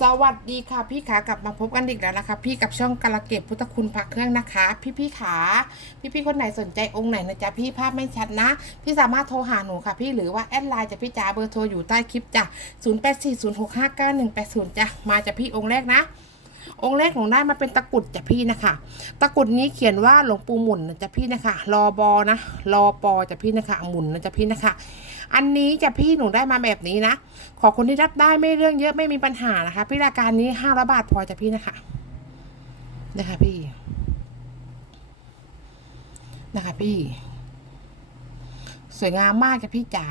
สวัสดีค่ะพี่ขากลับมาพบกันอีกแล้วนะคะ พี่กับช่องกาลเก็บพุทธคุณพักเครื่องนะคะ พี่พี่ขาพี่พี่คนไหนสนใจองค์ไหนนะจ๊ะพี่ภาพไม่ชัดนะ พี่สามารถโทรหาหนูค่ะพี่หรือว่าแอดไลน์จะพี่จ๋าเบอร์โทรอยู่ใต้คลิปจ้ะ0 8 4 0 6 5 9 1 8 0จ้ะมาจากพี่องค์แรกนะ องค์แรกหนูได้มาเป็นตะกุดจ้ะพี่นะคะตะกุดนี้เขียนว่าหลวงปู่หมุนนะจ๊ะพี่นะคะรอบอนะรอปอจ้ะพี่นะคะหมุนนะจ๊ะพี่นะคะ อันนี้จะพี่หนูได้มาแบบนี้นะ ขอคนที่รับได้ไม่เรื่องเยอะไม่มีปัญหานะคะ พี่รายการนี้ห้าร้อยบาทพอจะพี่นะคะนะคะพี่ นะคะพี่ สวยงามมากจ้ะพี่จ๋า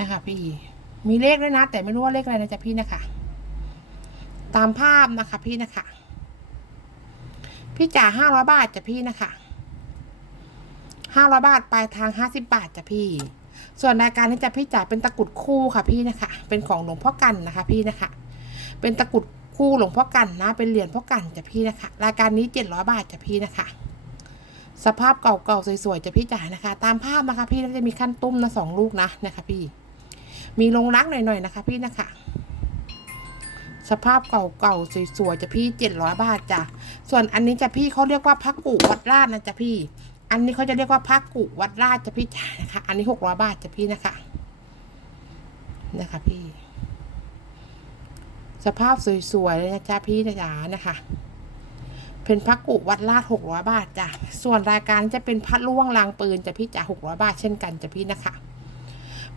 นะคะพี่ มีเลขด้วยนะ แต่ไม่รู้ว่าเลขอะไรนะจ๊ะพี่นะคะ ตามภาพนะคะพี่นะคะ พี่จ๋าห้าร้อยบาทจ้ะพี่นะคะ ห้าร้อยบาท ปลายทางห้าสิบบาทจ้ะพี่ ส่วนรายการนี้จะพี่จ๋ายเป็นตะกรุดคู่ค่ะพี่นะคะ เป็นของหลวงพ่อกันนะคะพี่นะคะ เป็นตะกรุดคู่หลวงพ่อกันนะ เป็นเหรียญพ่อกันจ้ะพี่นะคะ รายการนี้เจ็ดร้อยบาทจ้ะพี่นะคะ สภาพเก่าๆสวยๆจ้ะพี่จ๋านะคะ ตามภาพนะคะ พี่แล้วจะมีขั้นตุ้มนะสองลูกนะนะคะพี่ มีลงรักหน่อยๆนะคะ พี่นะคะสภาพเก่าๆสวยๆจะพี่เจ็ดร้อยบาทจ้ะ ส่วนอันนี้จะพี่เขาเรียกว่าพักกุวัดราชนะจ๊ะพี่ อันนี้เขาจะเรียกว่าพักกุวัดราชจะพี่จ๋านะคะ อันนี้หกร้อยบาทจะพี่นะคะ นะคะพี่ สภาพสวยๆเลยนะจ๊ะพี่นะจ๊ะนะคะเป็นพักกุวัดราชหกร้อยบาทจ้ะ ส่วนรายการจะเป็นพัดล่วงรางปืนจะพี่จ๋าหกร้อยบาทเช่นกันจะพี่นะคะ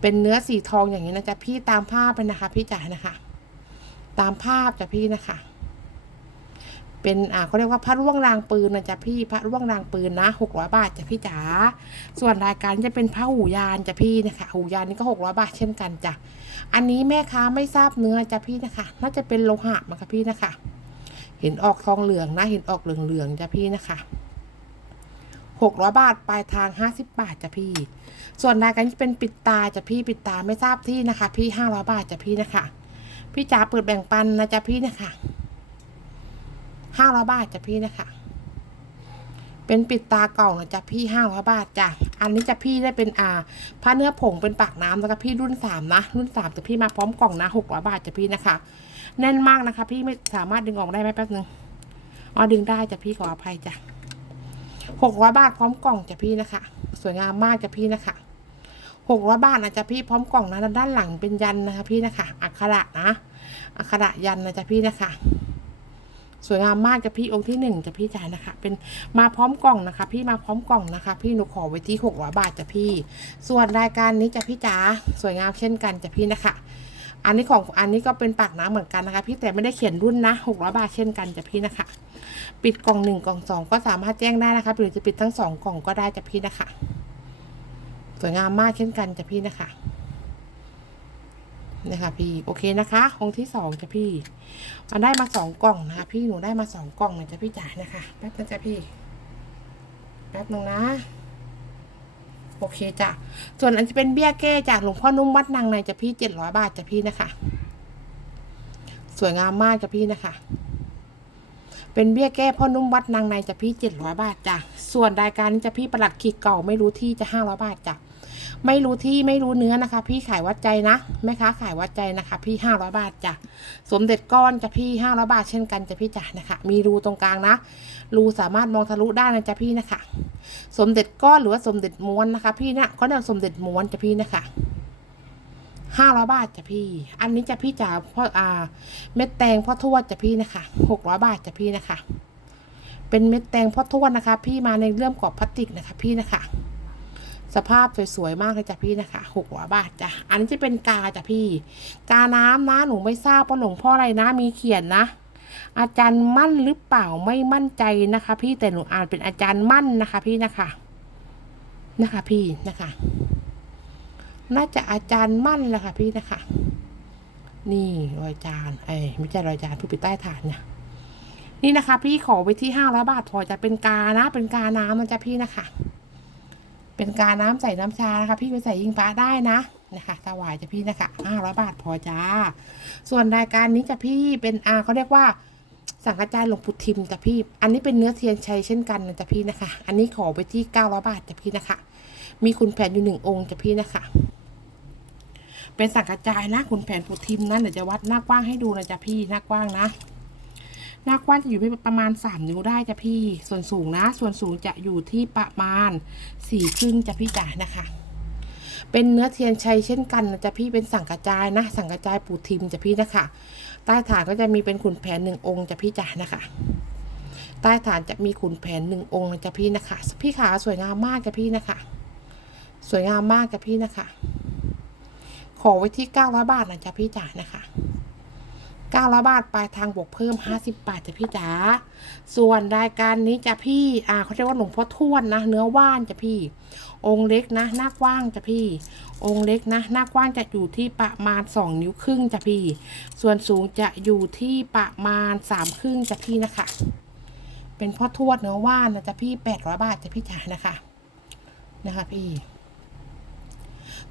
เป็นเนื้อสีทองอย่างนี้นะจ๊ะพี่ตามภาพเป็นนะคะ พี่จ๋านะคะ ตามภาพจ้ะพี่นะคะ เป็นอ่าเขาเรียกว่าพระร่วงรางปืนนะจ๊ะพี่พระร่วงรางปืนนะหกร้อยบาทจ้ะพี่จ๋าส่วนรายการจะเป็นพระหูยานจ้ะพี่นะคะหูยานนี่ก็หกร้อยบาทเช่นกันจ้ะอันนี้แม่ค้าไม่ทราบเนื้อจ้ะพี่นะคะ น่าจะเป็นโลหะมั้งคะพี่นะคะ เห็นออกทองเหลืองนะเห็นออกเหลืองๆจ้ะพี่นะคะหกร้อยบาทปลายทางห้าสิบบาทจ้ะพี่ ส่วนรายการที่เป็นปิดตาจ้ะพี่ปิดตาไม่ทราบที่นะคะ พี่ห้าร้อยบาทจ้ะพี่นะคะ พี่จ๋าเปิดแบ่งปันนะจ๊ะพี่นะคะ ห้าร้อยบาทจ้ะพี่นะคะ เป็นปิดตาเก่านะจ๊ะพี่ห้าร้อยบาทจ้ะ อันนี้จะพี่ได้เป็นอ่าผ้าเนื้อผงเป็นปากน้ำนะคะพี่รุ่นสามนะ รุ่นสามจะพี่มาพร้อมกล่องนะหกร้อยบาทจ้ะพี่นะคะ แน่นมากนะคะ พี่ไม่สามารถดึงออกได้ไหมแป๊บนึงอ๋อดึงได้จ้ะพี่ขออภัยจ้ะหกร้อยบาทพร้อมกล่องจ้ะพี่นะคะ สวยงามมากจ้ะพี่นะคะหกร้อยบาทนะจ๊ะพี่พร้อมกล่องนะด้านหลังเป็นยันนะคะพี่นะคะอักขระนะอักขระยันนะจ๊ะพี่นะคะ สวยงามมากจะพี่องค์ที่หนึ่งจะพี่จ๋านะคะ เป็นมาพร้อมกล่องนะคะ พี่มาพร้อมกล่องนะคะ พี่หนูขอไว้ที่หกร้อยบาทจะพี่ ส่วนรายการนี้จะพี่จ๋าสวยงามเช่นกันจะพี่นะคะ อันนี้ของอันนี้ก็เป็นปากน้ำเหมือนกันนะคะ พี่แต่ไม่ได้เขียนรุ่นนะหกร้อยบาทเช่นกันจะพี่นะคะ ปิดกล่องหนึ่งกล่องสองก็สามารถแจ้งได้นะคะหรือจะปิดทั้งสองกล่องก็ได้จะพี่นะคะ สวยงามมากเช่นกันจะพี่นะคะ นะคะพี่โอเคนะคะองค์ที่สองจ้ะพี่มันได้มาสองกล่องนะคะพี่หนูได้มาสองกล่องนะจ้ะพี่จ๋านะคะแป๊บนึงจ้ะพี่แป๊บนึงนะโอเคจ้ะ ส่วนอันจะเป็นเบี้ยแก้จากหลวงพ่อนุ่มวัดนางในจ้ะพี่เจ็ดร้อยบาทจ้ะพี่นะคะ สวยงามมากจ้ะพี่นะคะ เป็นเบี้ยแก้พ่อนุ่มวัดนางในจะพี่เจ็ดร้อยบาทจ้ะ ส่วนรายการนี้จะพี่ประหลัดขีดเก่าไม่รู้ที่จะห้าร้อยบาทจ้ะ ไม่รู้ที่ไม่รู้เนื้อนะคะ พี่ขายวัดใจนะแม่ค้าขายวัดใจนะคะ พี่ห้าร้อยบาทจ้ะสมเด็จก้อนจะพี่ห้าร้อยบาทเช่นกันจะพี่จ๋านะคะ มีรูตรงกลางนะรูสามารถมองทะลุได้นะจ๊ะพี่นะคะ สมเด็จก้อนหรือว่าสมเด็จม้วนนะคะ พี่นะเขาเรียกสมเด็จม้วนจะพี่นะคะห้าร้อยบาทจ้ะพี่ อันนี้จะพี่จ๋าพ่ออ่า เม็ดแตงพ่อทวดจะพี่นะคะหกร้อยบาทจะพี่นะคะ เป็นเม็ดแตงพ่อทวดนะคะ พี่มาในเรื่องกรอบพลาสติกนะคะ พี่นะคะ สภาพสวยๆมากเลยจ้ะพี่นะคะหกร้อยบาทจ้ะอันนี้จะเป็นกาจ้ะพี่ กาน้ำนะหนูไม่ทราบว่าหลวงพ่ออะไรนะมีเขียนนะ อาจารย์มั่นหรือเปล่าไม่มั่นใจนะคะ พี่แต่หนูอ่านเป็นอาจารย์มั่นนะคะ พี่นะคะนะคะพี่นะคะ น่าจะอาจารย์มั่นแหละค่ะพี่นะคะ นี่รอยจานเอ้ไม่ใช่รอยจานผู้ปิดใต้ฐานเนี่ยนี่นะคะ พี่ขอไว้ที่ห้าร้อยบาทพอจะเป็นกานะ เป็นกาน้ำมันจะพี่นะคะ เป็นกาน้ำใส่น้ำชานะคะพี่ไปใส่ยิงฟ้าได้นะนะคะถวายจะพี่นะคะห้าร้อยบาทพอจ้า ส่วนรายการนี้จะพี่เป็นอาเขาเรียกว่าสังฆจายหลวงปู่ทิมจ้ะพี่ อันนี้เป็นเนื้อเทียนชัยเช่นกันนะจ้ะพี่นะคะ อันนี้ขอไปที่เก้าร้อยบาทจ้ะพี่นะคะ มีคุณแผนอยู่หนึ่งองค์จ้ะพี่นะคะ เป็นสังกระจายนะคุณแผนปูทิมนะเดี๋ยวจะวัดหน้ากว้างให้ดูนะจะพี่หน้ากว้างนะ หน้ากว้างจะอยู่ที่ประมาณสามนิ้วได้จ้ะพี่ ส่วนสูงนะ ส่วนสูงจะอยู่ที่ประมาณสี่ครึ่งจ้ะพี่จ๋านะคะ เป็นเนื้อเทียนชัยเช่นกันนะจ๊ะพี่เป็นสังกระจายนะ สังกระจายปูทิมจ้ะพี่นะคะ ใต้ฐานก็จะมีเป็นขุนแผนหนึ่งองค์จ้ะพี่จ๋านะคะ ใต้ฐานจะมีขุนแผนหนึ่งองค์นะจ๊ะพี่นะคะ พี่ขาสวยงามมากจ้ะพี่นะคะ สวยงามมากจ้ะพี่นะคะ ขอไว้ที่เก้าร้อยบาทนะจ๊ะพี่จ๋านะคะ ก้าร้อยบาทปลายทางบวกเพิ่มห้าสิบบาทจ้ะพี่จ๋า ส่วนรายการนี้จ้ะพี่ อ่าเขาเรียกว่าหลวงพ่อทวดนะ เนื้อว่านจ้ะพี่ องค์เล็กนะหน้ากว้างจ้ะพี่ องค์เล็กนะหน้ากว้างจะอยู่ที่ประมาณสองนิ้วครึ่งจ้ะพี่ ส่วนสูงจะอยู่ที่ประมาณสามครึ่งจ้ะพี่นะคะ เป็นพ่อทวดเนื้อว่านนะจ้ะพี่แปดร้อยบาทจ้ะพี่จ๋านะคะ นะคะพี่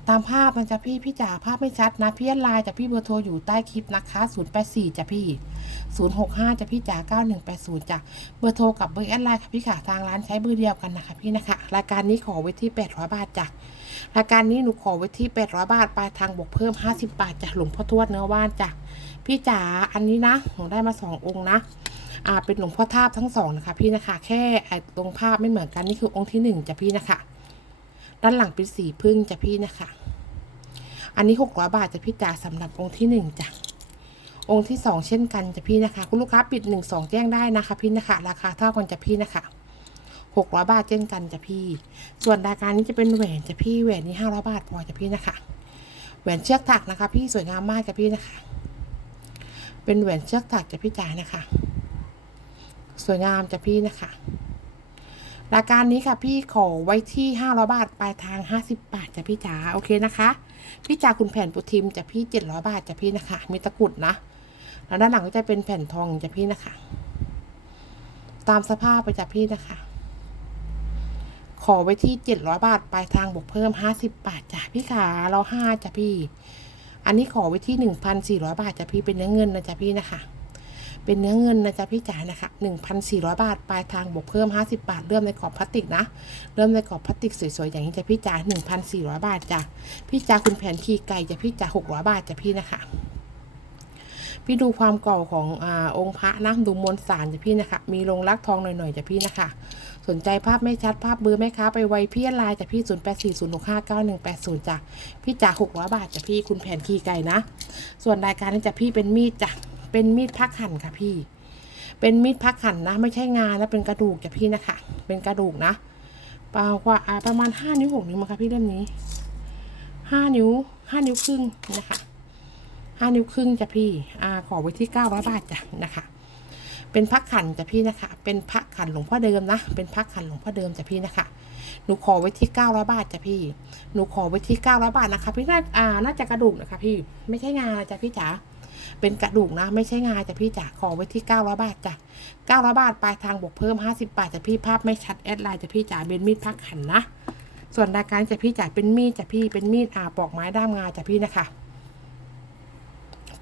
ตามภาพนะจ๊ะพี่พี่จ๋าภาพไม่ชัดนะพี่ไลน์จากพี่เบอร์โทรอยู่ใต้คลิปนะคะ 084จ้ะพี่ 065จ้ะพี่จ๋า9180จ้ะเบอร์โทรกับเบอร์แอดไลน์ค่ะพี่ค่ะทางร้านใช้เบอร์เดียวกันนะคะพี่นะคะ รายการนี้ขอไว้ที่ 800 บาทจ้ะรายการนี้หนูขอไว้ที่ 800 บาทปลายทางบวกเพิ่ม 50 บาทจ้ะหลวงพ่อทวดเนื้อว่านจ้ะพี่จ๋าอันนี้นะหนูได้มาสององค์นะอ่าเป็นหลวงพ่อทาบทั้งสองนะคะ พี่นะคะ แค่ตรงภาพไม่เหมือนกันนี่คือองค์ที่หนึ่งจ้ะพี่นะคะ ด้านหลังเป็นสีพึ่งจ้ะพี่นะคะ อันนี้หกร้อยบาทจ้ะพี่จ๋าสำหรับองค์ที่หนึ่งจ้ะองค์ที่สองเช่นกันจ้ะพี่นะคะ คุณลูกค้าปิดหนึ่งสองแจ้งได้นะคะ พี่นะคะ ราคาเท่ากันจ้ะพี่นะคะหกร้อยบาทเช่นกันจ้ะพี่ ส่วนรายการนี้จะเป็นแหวนจ้ะพี่แหวนนี้ห้าร้อยบาทพอจ้ะพี่นะคะ แหวนเชือกถักนะคะ พี่สวยงามมากจ้ะพี่นะคะ เป็นแหวนเชือกถักจ้ะพี่จ๋านะคะ สวยงามจ้ะพี่นะคะ รายการนี้ค่ะพี่ขอไว้ที่ห้าร้อยบาทปลายทางห้าสิบบาทจ้ะพี่จ๋าโอเคนะคะ พี่จ๋าคุณแผ่นปุทิมจ้ะพี่เจ็ดร้อยบาทจ้ะพี่นะคะมีตะกุดนะแล้วด้านหลังก็จะเป็นแผ่นทองจ้ะพี่นะคะ ตามสภาพไปจ้ะพี่นะคะ ขอไว้ที่เจ็ดร้อยบาทปลายทางบวกเพิ่มห้าสิบบาทจ้ะพี่ขาเราห้าจ้ะพี่ อันนี้ขอไว้ที่หนึ่งพันสี่ร้อยบาทจ้ะพี่เป็นเนื้อเงินนะจ้ะพี่นะคะ เป็นเนื้อเงินนะจ๊ะพี่จ๋านะคะ 1,400 บาท ปลายทางบวกเพิ่ม 50 บาท เริ่มในกรอบพลาสติกนะ เริ่มในกรอบพลาสติกสวยๆ อย่างนี้จ้ะพี่จ๋า1,400 บาทจ้ะ พี่จ๋าคุณแผนขี่ไก่จ้ะพี่จ๋า600 บาทจ้ะพี่นะคะ พี่ดูความเก่าของอาองค์พระนะดูมวลสารจ้ะพี่นะคะ มีลงรักทองหน่อยๆจ้ะพี่นะคะสนใจภาพไม่ชัดภาพเบอร์แม่ค้าไปไวพี่ไลน์จ้ะพี่ 0840659180จ้ะพี่จ๋า600 บาทจ้ะพี่คุณแผนขี่ไก่นะ ส่วนรายการนี้จ้ะพี่เป็นมีดจ้ะ เป็นมีดพักหั่นค่ะพี่ เป็นมีดพักหั่นนะ ไม่ใช่งานนะเป็นกระดูกจ้ะพี่นะคะ เป็นกระดูกนะปลากว่าประมาณห้านิ้วหกนิ้วมั้งคะพี่เล่มนี้ห้านิ้วห้านิ้วครึ่งนะคะห้านิ้วครึ่งจ้ะพี่อ่าขอไว้ที่เก้าร้อยบาทจ้ะนะคะ เป็นพักขันจ้ะพี่นะคะ เป็นพักขันหลวงพ่อเดิมนะ เป็นพักขันหลวงพ่อเดิมจ้ะพี่นะคะ หนูขอไว้ที่เก้าร้อยบาทจ้ะพี่ หนูขอไว้ที่เก้าร้อยบาทนะคะ พี่น่าอ่าน่าจะกระดูกนะคะ พี่ ไม่ใช่งานจ้ะพี่จ๋า เป็นกระดูกนะ ไม่ใช่งาจ้ะพี่จ๋าขอไว้ที่900บาทจ้ะ900บาทปลายทางบวกเพิ่ม 50 บาทจ้ะพี่ภาพไม่ชัดแอดไลน์จ้ะพี่จ๋าเป็นมีดพักหันนะ ส่วนรายการจ้ะพี่จ๋าเป็นมีดจ้ะพี่เป็นมีดอ่าปอกไม้ด้ามงาจ้ะพี่นะคะ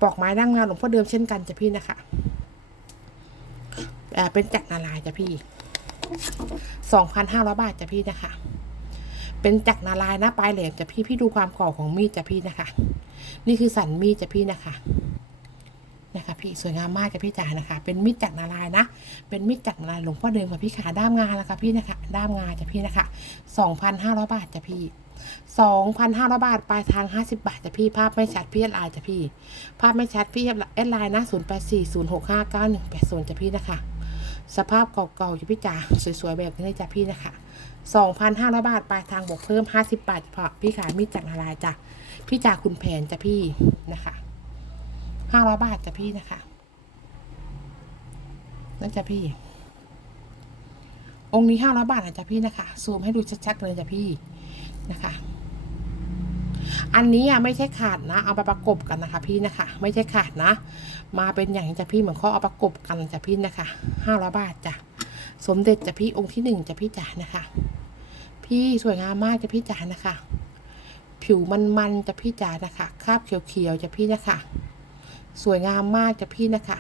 ปอกไม้ด้ามงาหลวงพ่อเดิมเช่นกันจ้ะพี่นะคะอ่เป็นจักรนาลายจ้ะพี่2,500บาทจ้ะพี่นะคะ เป็นจักรนาลายนะปลายแหลมจ้ะพี่พี่ดูความก่อของมีดจ้ะพี่นะคะ นี่คือสันมีดจ้ะพี่นะคะ นะคะพี่สวยงามมากจ้ะพี่จ๋านะคะ เป็นมีดจักรนารายนะ เป็นมีดจักรนารายณ์หลวงพ่อเดิมค่ะพี่ขาด้ามงานนะคะพี่นะคะด้ามงานจ้ะพี่นะคะสองพันห้าร้อยบาทจ้ะพี่สองพันห้าร้อยบาทปลายทางห้าสิบบาทจ้ะพี่ภาพไม่ชัดพี่แอดไลน์จ้ะพี่ ภาพไม่ชัดพี่แอดไลน์นะศูนย์แปดสี่ศูนย์หกห้าเก้าหนึ่งแปดศูนย์จ้ะพี่นะคะ สภาพเก่าๆจ้ะพี่จ๋าสวยๆแบบนี้จ้ะพี่นะคะสองพันห้าร้อยบาทปลายทางบวกเพิ่มห้าสิบบาทพอพี่ขามีดจักรนารายณ์จ้ะพี่จ๋าคุณแผนจ้ะพี่นะคะ ห้าร้อยบาทจ้ะพี่นะคะนะจ๊ะพี่ องค์นี้ห้าร้อยบาทนะจ๊ะพี่นะคะ ซูมให้ดูชัดๆเลยจ้ะพี่นะคะ อันนี้อะไม่ใช่ขาดนะ เอาไปประกบกันนะคะพี่นะคะ ไม่ใช่ขาดนะ มาเป็นอย่างนี้จ้ะพี่เหมือนเขาเอาประกบกันจ้ะพี่นะคะห้าร้อยบาทจ้ะสมเด็จจ้ะพี่องค์ที่หนึ่งจ้ะพี่จ๋านะคะ พี่สวยงามมากจ้ะพี่จ๋านะคะ ผิวมันๆจ้ะพี่จ๋านะคะ คราบเขียวๆจ้ะพี่นะคะ สวยงามมากจ้ะพี่นะคะ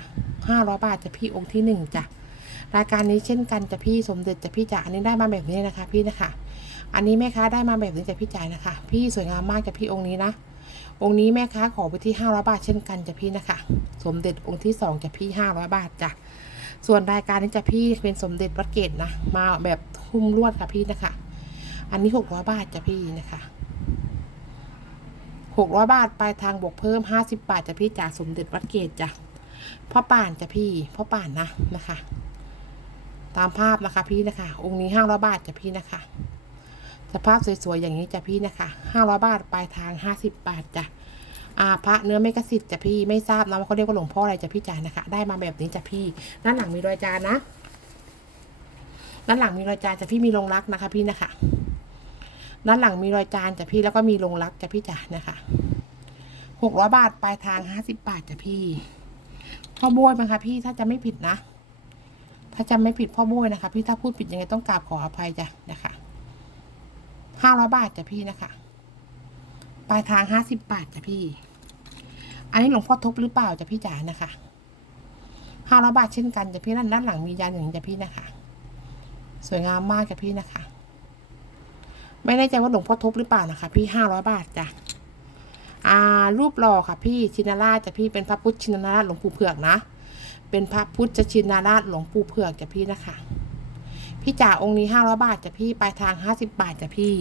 ห้าร้อยบาทจ้ะพี่องค์ที่หนึ่งจ้ะรายการนี้เช่นกันจ้ะพี่สมเด็จจ้ะพี่จ๋าอันนี้ได้มาแบบนี้นะคะ พี่นะคะ อันนี้แม่ค้าได้มาแบบนี้จ้ะพี่จ๋านะคะ พี่สวยงามมากจ้ะพี่องค์นี้นะองค์นี้แม่ค้าขอไปที่ห้าร้อยบาทเช่นกันจ้ะพี่นะคะ สมเด็จองค์ที่สองจะพี่ห้าร้อยบาทจ้ะส่วนรายการนี้จะพี่เป็นสมเด็จวัดเกตนะ มาแบบทุ่มลวดค่ะพี่นะคะ อันนี้หกร้อยบาทจ้ะพี่นะคะ หกร้อยบาทปลายทางบวกเพิ่มห้าสิบาทจ้ะพี่จากสมเด็จวัดเกตจ้ะพ่อป่านจ้ะพี่พ่อป่านนะนะคะ ตามภาพนะคะพี่นะคะ องค์นี้ห้าร้อยบาทจ้ะพี่นะคะ สภาพสวยๆอย่างนี้จ้ะพี่นะคะห้าร้อยบาทปลายทางห้าสิบบาทจ้ะอาพระเนื้อไม่กระสิทธิ์จ้ะพี่ไม่ทราบนะว่าเขาเรียกว่าหลวงพ่ออะไรจ้ะพี่จ๋านะคะ ได้มาแบบนี้จ้ะพี่ด้านหลังมีรอยจานนะด้านหลังมีรอยจานจ้ะพี่มีลงรักนะคะ พี่นะคะ ด้านหลังมีรอยจานจ้ะพี่แล้วก็มีลงรักจ้ะพี่จ๋านะคะหกร้อยบาทปลายทางห้าสิบบาทจ้ะพี่พ่อโบยมั้งคะพี่ถ้าจะไม่ผิดนะ ถ้าจำไม่ผิดพ่อโบยนะคะ พี่ถ้าพูดผิดยังไงต้องกราบขออภัยจ้ะนะคะห้าร้อยบาทจ้ะพี่นะคะปลายทางห้าสิบบาทจ้ะพี่ อันนี้หลวงพ่อทบหรือเปล่าจ้ะพี่จ๋านะคะห้าร้อยบาทเช่นกันจ้ะพี่ด้านด้านหลังมียานอย่างนี้จ้ะพี่นะคะ สวยงามมากจ้ะพี่นะคะ ไม่แน่ใจว่าหลวงพ่อทบหรือเปล่านะคะ พี่ห้าร้อยบาทจ้ะอ่ารูปหล่อค่ะ พี่ชินราชจ้ะพี่เป็นพระพุทธชินราชหลวงปู่เผือกนะ เป็นพระพุทธชินราชหลวงปู่เผือกจ้ะพี่นะคะ พี่จ๋าองค์นี้ห้าร้อยบาทจ้ะพี่ปลายทางห้าสิบบาทจ้ะพี่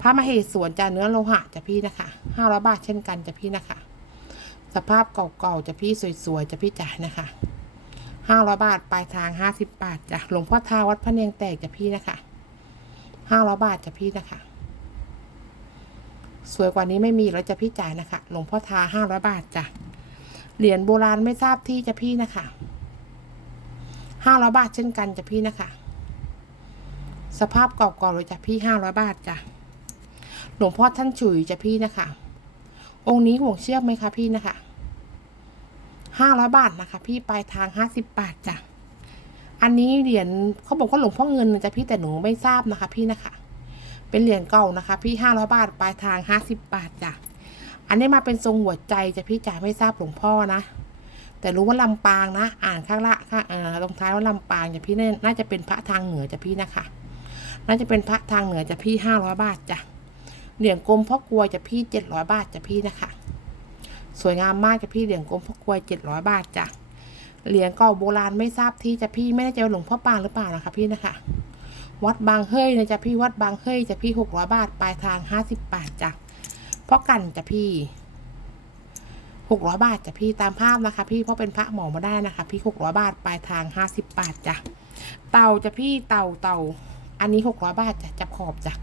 พระมเหสวนจะเนื้อโลหะจ้ะพี่นะคะห้าร้อยบาทเช่นกันจ้ะพี่นะคะ สภาพเก่าๆจ้ะพี่สวยๆจ้ะพี่จ๋านะคะห้าร้อยบาทปลายทางห้าสิบบาทจ้ะหลวงพ่อทาวัดพระเนียงแตกจ้ะพี่นะคะ ห้าร้อยบาทจ้ะพี่นะคะ สวยกว่านี้ไม่มีแล้วจ้ะพี่จ๋ายนะคะ หลวงพ่อทาห้าร้อยบาทจ้ะ เหรียญโบราณไม่ทราบที่จ้ะพี่นะคะห้าร้อยบาทเช่นกันจ้ะพี่นะคะ สภาพเก่าๆเลยจ้ะพี่ห้าร้อยบาทจ้ะ หลวงพ่อท่านฉุยจ้ะพี่นะคะ องค์นี้ห่วงเชือกไหมคะพี่นะคะห้าร้อยบาทนะคะ พี่ปลายทางห้าสิบบาทจ้ะ อันนี้เหรียญเขาบอกว่าหลวงพ่อเงินนะจ้ะพี่แต่หนูไม่ทราบนะคะ พี่นะคะ เป็นเหรียญเก่านะคะ พี่ห้าร้อยบาทปลายทางห้าสิบบาทจ้ะอันนี้มาเป็นทรงหัวใจจ้ะพี่จ๋าไม่ทราบหลวงพ่อนะแต่รู้ว่าลำปางนะ อ่านข้างละข้างเอ่อตรงท้ายว่าลำปางจ้ะพี่น่าน่าจะเป็นพระทางเหนือจ้ะพี่นะคะ น่าจะเป็นพระทางเหนือจ้ะพี่ห้าร้อยบาทจ้ะเหรียญกลมพ่อกลัวจะพี่เจ็ดร้อยบาทจะพี่นะคะ สวยงามมากจะพี่เหรียญกลมพ่อกลัวเจ็ดร้อยบาทจ้ะ เหรียญเก่าโบราณไม่ทราบที่จะพี่ไม่แน่ใจว่าหลวงพ่อปางหรือเปล่านะคะพี่นะคะ วัดบางเฮ้ยนะจ๊ะพี่วัดบางเฮ้ยจะพี่หกร้อยบาทปลายทางห้าสิบบาทจ้ะพ่อกันจะพี่หกร้อยบาทจะพี่ตามภาพนะคะ พี่เพราะเป็นพระหมอมาได้นะคะ พี่หกร้อยบาทปลายทางห้าสิบบาทจ้ะเต่าจะพี่เต่าเต่าอันนี้หกร้อยบาทจ้ะจับขอบจ้ะ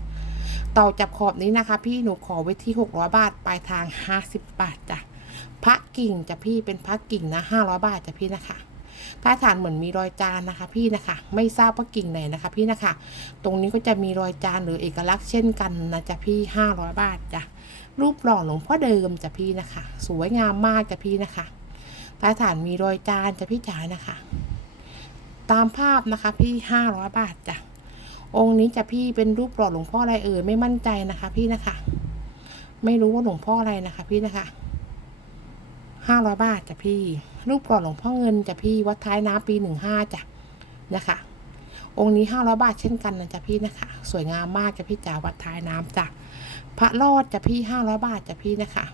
เต่าจับขอบนี้นะคะ พี่หนูขอไว้ที่หกร้อยบาทปลายทางห้าสิบบาทจ้ะ พระกิ่งจะพี่เป็นพระกิ่งนะห้าร้อยบาทจะพี่นะคะถ้าฐานเหมือนมีรอยจานนะคะ พี่นะคะ ไม่ทราบว่ากิ่งไหนนะคะ พี่นะคะ ตรงนี้ก็จะมีรอยจานหรือเอกลักษณ์เช่นกันนะจ๊ะพี่ห้าร้อยบาทจ้ะรูปหล่อหลวงพ่อเดิมจ้ะพี่นะคะ สวยงามมากจ้ะพี่นะคะใต้ฐานมีรอยจานจ้ะพี่จ๋านะคะ ตามภาพนะคะ พี่ห้าร้อยบาทจ้ะองค์นี้จะพี่เป็นรูปหล่อหลวงพ่ออะไรเอ่ยไม่มั่นใจนะคะ พี่นะคะ ไม่รู้ว่าหลวงพ่ออะไรนะคะ พี่นะคะ ห้าร้อยบาทจ้ะพี่ รูปหล่อหลวงพ่อเงินจ้ะพี่วัดท้ายน้ำปีหนึ่งห้าจ้ะนะคะ องค์นี้ห้าร้อยบาทเช่นกันนะจ้ะพี่นะคะ สวยงามมากจ้ะพี่จ๋าวัดท้ายน้ำจ้ะพระรอดจ้ะพี่ห้าร้อยบาทจ้ะพี่นะคะ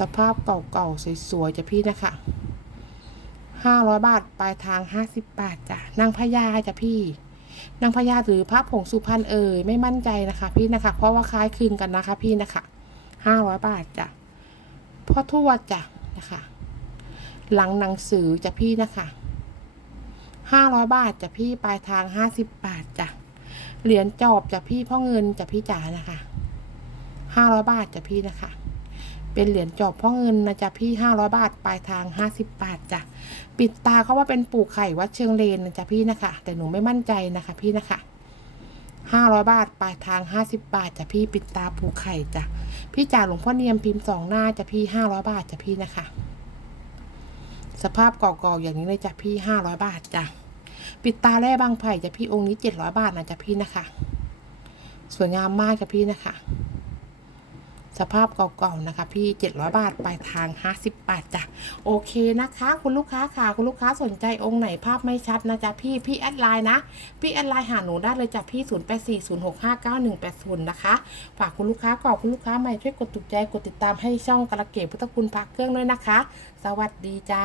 สภาพเก่าๆสวยๆจ้ะพี่นะคะห้าร้อยบาทปลายทางห้าสิบบาทจ้ะนางพญาจ้ะพี่นางพญาหรือพระผงสุพรรณเอ่ยไม่มั่นใจนะคะ พี่นะคะ เพราะว่าคล้ายคลึงกันนะคะ พี่นะคะห้าร้อยบาทจ้ะ พ่อทวดจ้ะนะคะ หลังหนังสือจ้ะพี่นะคะห้าร้อยบาทจ้ะพี่ปลายทางห้าสิบบาทจ้ะเหรียญจอบจ้ะพี่พ่อเงินจ้ะพี่จ๋านะคะห้าร้อยบาทจ้ะพี่นะคะเป็นเหรียญจอบพ่อเงินนะจ๊ะพี่ห้าร้อยบาทปลายทางห้าสิบบาทจ้ะปิดตาเขาว่าเป็นปู่ไข่วัดเชิงเลนนะจ๊ะพี่นะคะ แต่หนูไม่มั่นใจนะคะ พี่นะคะห้าร้อยบาทปลายทางห้าสิบบาทจ้ะพี่ปิดตาปู่ไข่จ้ะ พี่จ่าหลวงพ่อเนียมพิมพ์สองหน้าจะพี่ห้าร้อยบาทจะพี่นะคะ สภาพเก่าๆอย่างนี้เลยจะพี่ห้าร้อยบาทจ้ะปิดตาแร่บางไผ่จะพี่องค์นี้เจ็ดร้อยบาทนะจะพี่นะคะ สวยงามมากจะพี่นะคะ สภาพเก่าๆนะคะ พี่ 700 บาทปลายทาง 50 บาทจ้ะโอเคนะคะ คุณลูกค้าค่ะคุณลูกค้าสนใจองค์ไหนภาพไม่ชัดนะจ๊ะพี่พี่แอดไลน์นะ พี่แอดไลน์หาหนูได้เลยจ้ะพี่ 0840659180 นะคะ ฝากคุณลูกค้าก่อนคุณลูกค้าใหม่ช่วยกดถูกใจกดติดตามให้ช่องกระเกตพุทธคุณพักเครื่องด้วยนะคะ สวัสดีจ้า